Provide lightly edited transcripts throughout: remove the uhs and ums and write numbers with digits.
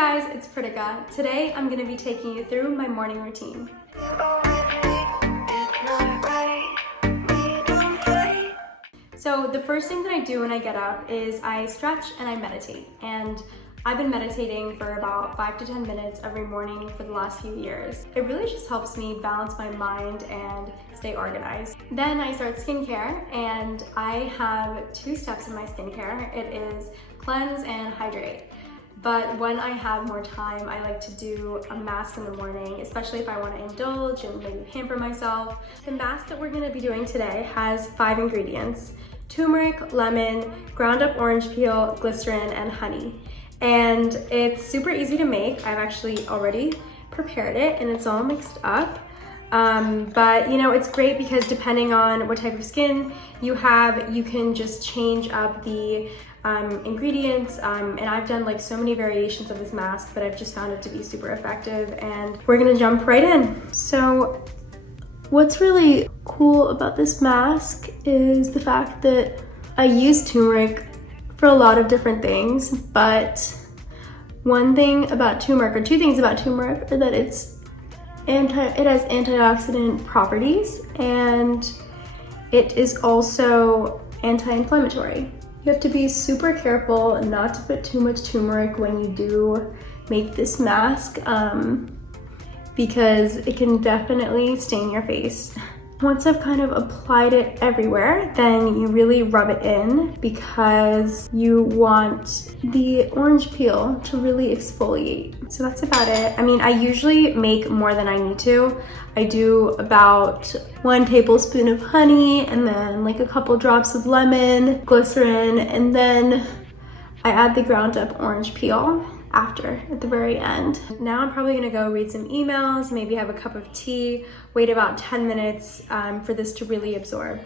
guys, it's Pritika. Today I'm going to be taking you through my morning routine. So the first thing that I do when I get up is I stretch and I meditate. And I've been meditating for about 5 to 10 minutes every morning for the last few years. It really just helps me balance my mind and stay organized. Then I start skincare, and I have 2 steps in my skincare. It is cleanse and hydrate. But when I have more time, I like to do a mask in the morning, especially if I want to indulge and maybe pamper myself. The mask that we're going to be doing today has 5 ingredients: turmeric, lemon, ground up orange peel, glycerin, and honey. And it's super easy to make. I've actually already prepared it and it's all mixed up. But you know, it's great because depending on what type of skin you have, you can just change up the ingredients. And I've done like so many variations of this mask, but I've just found it to be super effective, and we're gonna jump right in. So what's really cool about this mask is the fact that I use turmeric for a lot of different things, but one thing about turmeric, or 2 things about turmeric, are that it has antioxidant properties, and it is also anti-inflammatory. You have to be super careful not to put too much turmeric when you do make this mask, because it can definitely stain your face. Once I've kind of applied it everywhere, then you really rub it in because you want the orange peel to really exfoliate. So that's about it. I mean, I usually make more than I need to. I do about 1 tablespoon of honey, and then like a couple drops of lemon, glycerin, and then I add the ground up orange peel after, at the very end. Now I'm probably gonna go read some emails, maybe have a cup of tea, wait about 10 minutes for this to really absorb.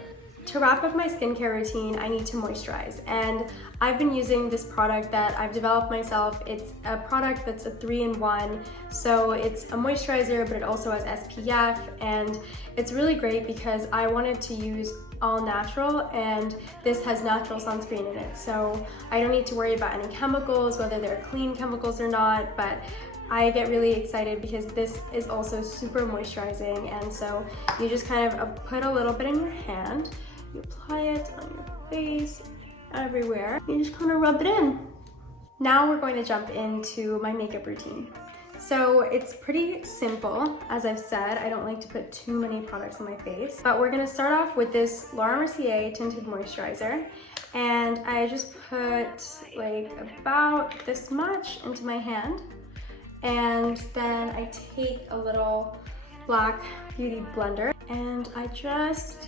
To wrap up my skincare routine, I need to moisturize, and I've been using this product that I've developed myself. It's a product that's a 3-in-1, so it's a moisturizer, but it also has SPF, and it's really great because I wanted to use all natural, and this has natural sunscreen in it, so I don't need to worry about any chemicals, whether they're clean chemicals or not. But I get really excited because this is also super moisturizing, and so you just kind of put a little bit in your hand, you apply it on your face, everywhere, you just kind of rub it in. Now we're going to jump into my makeup routine. So it's pretty simple. As I've said, I don't like to put too many products on my face, but we're gonna start off with this Mercier tinted moisturizer, and I just put like about this much into my hand, and then I take a little black beauty blender and I just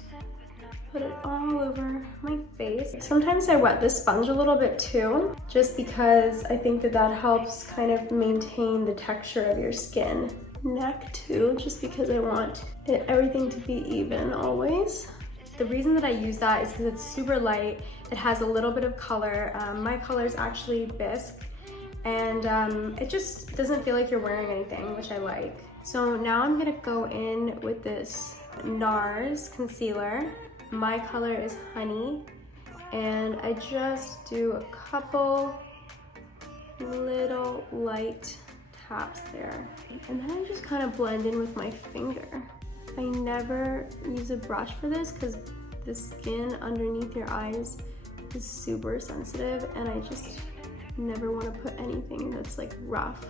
put it all over my face. Sometimes I wet the sponge a little bit too, just because I think that that helps kind of maintain the texture of your skin. Neck too, just because I want everything to be even always. The reason that I use that is because it's super light. It has a little bit of color. My color is actually bisque, and it just doesn't feel like you're wearing anything, which I like. So now I'm gonna go in with this NARS concealer. My color is honey, and I just do a couple little light taps there, and then I just kind of blend in with my finger. I never use a brush for this because the skin underneath your eyes is super sensitive, and I just never want to put anything that's like rough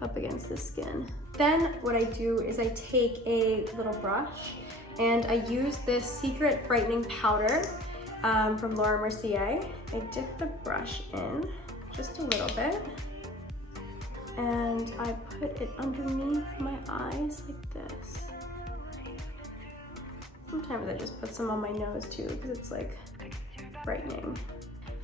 up against the skin. Then what I do is I take a little brush, and I use this Secret Brightening Powder from Mercier. I dip the brush in just a little bit, and I put it underneath my eyes like this. Sometimes I just put some on my nose too, because it's like brightening.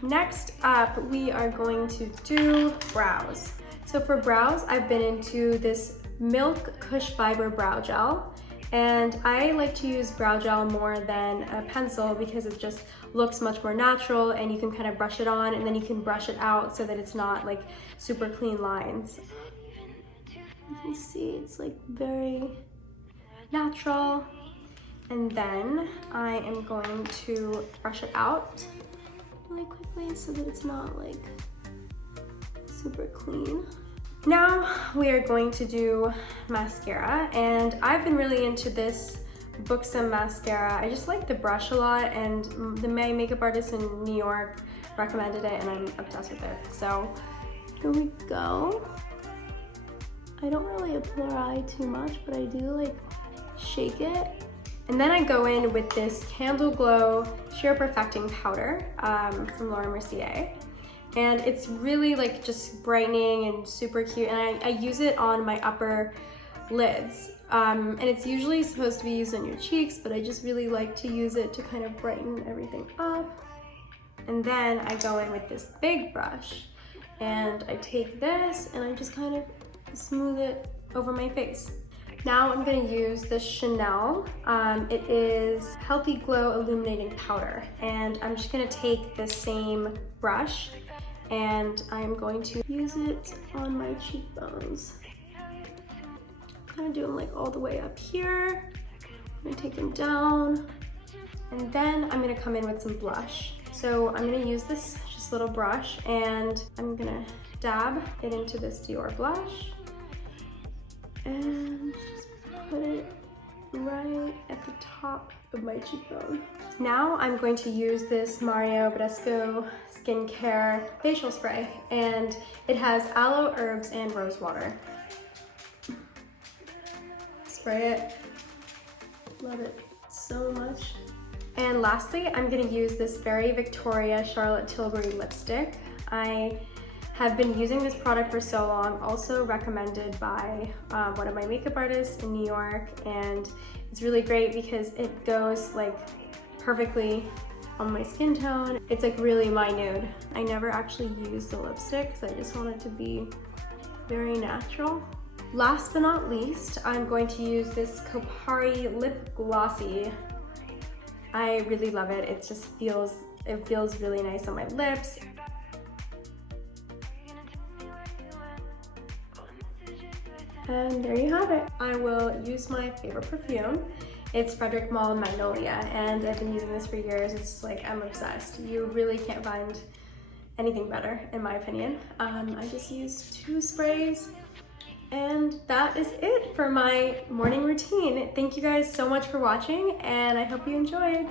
Next up, we are going to do brows. So for brows, I've been into this Milk Kush Fiber Brow Gel. And I like to use brow gel more than a pencil because it just looks much more natural, and you can kind of brush it on and then you can brush it out so that it's not like super clean lines. You can see it's like very natural. And then I am going to brush it out really quickly so that it's not like super clean. Now we are going to do mascara, and I've been really into this Buxom mascara. I just like the brush a lot, and my makeup artist in New York recommended it, and I'm obsessed with it. So here we go. I don't really apply too much, but I do like shake it. And then I go in with this Candle Glow Sheer Perfecting Powder from Mercier. And it's really like just brightening and super cute. And I use it on my upper lids. And it's usually supposed to be used on your cheeks, but I just really like to use it to kind of brighten everything up. And then I go in with this big brush, and I take this and I just kind of smooth it over my face. Now I'm gonna use the Chanel. It is Healthy Glow Illuminating Powder, and I'm just gonna take the same brush and I'm going to use it on my cheekbones. Kind of do them like all the way up here. I'm gonna take them down, and then I'm gonna come in with some blush. So I'm gonna use this just little brush, and I'm gonna dab it into this Dior blush and just put it right at the top of my cheekbone. Now I'm going to use this Mario Badescu Skincare facial spray, and it has aloe, herbs, and rose water. Spray it. Love it so much. And lastly, I'm gonna use this Very Victoria Charlotte Tilbury lipstick. I have been using this product for so long, also recommended by one of my makeup artists in New York, and it's really great because it goes like perfectly on my skin tone. It's like really my nude. I never actually use the lipstick because I just want it to be very natural. Last but not least, I'm going to use this Kopari Lip Glossy. I really love it. It just feels really nice on my lips. And there you have it. I will use my favorite perfume. It's Frederic Malle Magnolia, and I've been using this for years. It's like, I'm obsessed. You really can't find anything better, in my opinion. I just use 2 sprays, and that is it for my morning routine. Thank you guys so much for watching, and I hope you enjoyed.